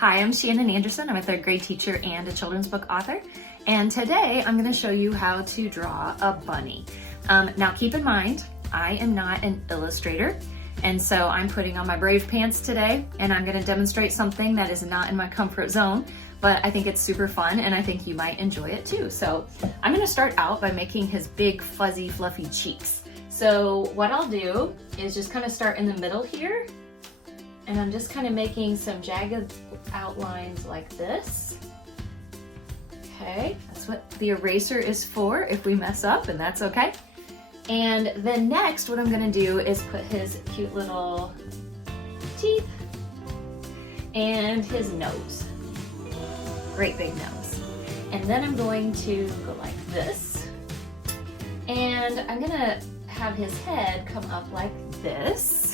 Hi, I'm Shannon Anderson. I'm a third grade teacher and a children's book author. And today I'm going to show you how to draw a bunny. Now keep in mind, I am not an illustrator. And so I'm putting on my brave pants today and I'm going to demonstrate something that is not in my comfort zone, but I think it's super fun and I think you might enjoy it too. So I'm going to start out by making his big fuzzy fluffy cheeks. So what I'll do is just kind of start in the middle here. And I'm just kind of making some jagged outlines like this. Okay, that's what the eraser is for if we mess up, and that's okay. And then next, what I'm gonna do is put his cute little teeth and his nose. Great big nose. And then I'm going to go like this. And I'm gonna have his head come up like this.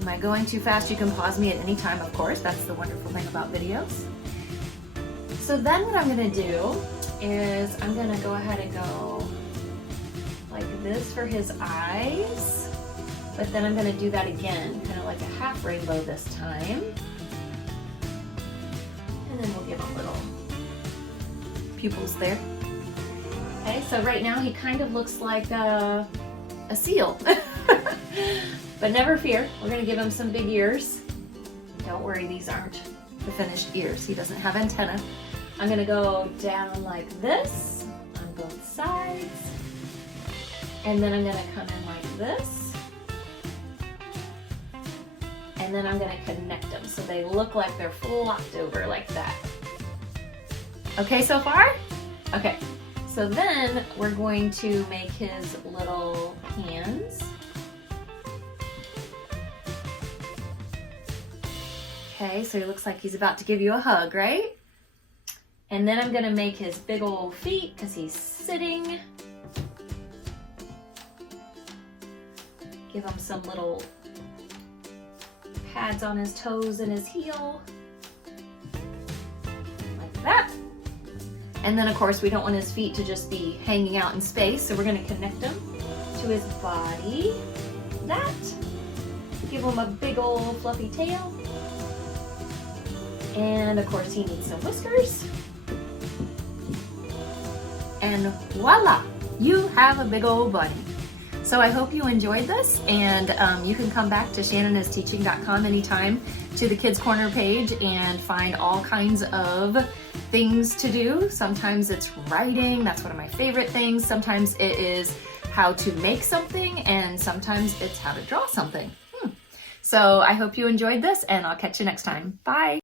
Am I going too fast? You can pause me at any time, of course. That's the wonderful thing about videos. So then what I'm gonna do is I'm gonna go ahead and go like this for his eyes, but then I'm gonna do that again, kind of like a half rainbow this time. And then we'll give him little pupils there. Okay, so right now he kind of looks like a seal. But never fear, we're gonna give him some big ears. Don't worry, these aren't the finished ears. He doesn't have antenna. I'm gonna go down like this on both sides. And then I'm gonna come in like this. And then I'm gonna connect them so they look like they're flopped over like that. Okay so far? Okay, so then we're going to make his little hands. Okay, so he looks like he's about to give you a hug, right? And then I'm gonna make his big old feet because he's sitting. Give him some little pads on his toes and his heel. Like that. And then of course we don't want his feet to just be hanging out in space, so we're gonna connect them to his body. That. Give him a big old fluffy tail. And of course he needs some whiskers. And voila, you have a big old bunny. So I hope you enjoyed this, and you can come back to shannonisteaching.com anytime to the Kids Corner page and find all kinds of things to do. Sometimes it's writing, that's one of my favorite things. Sometimes it is how to make something, and sometimes it's how to draw something. So I hope you enjoyed this, and I'll catch you next time. Bye.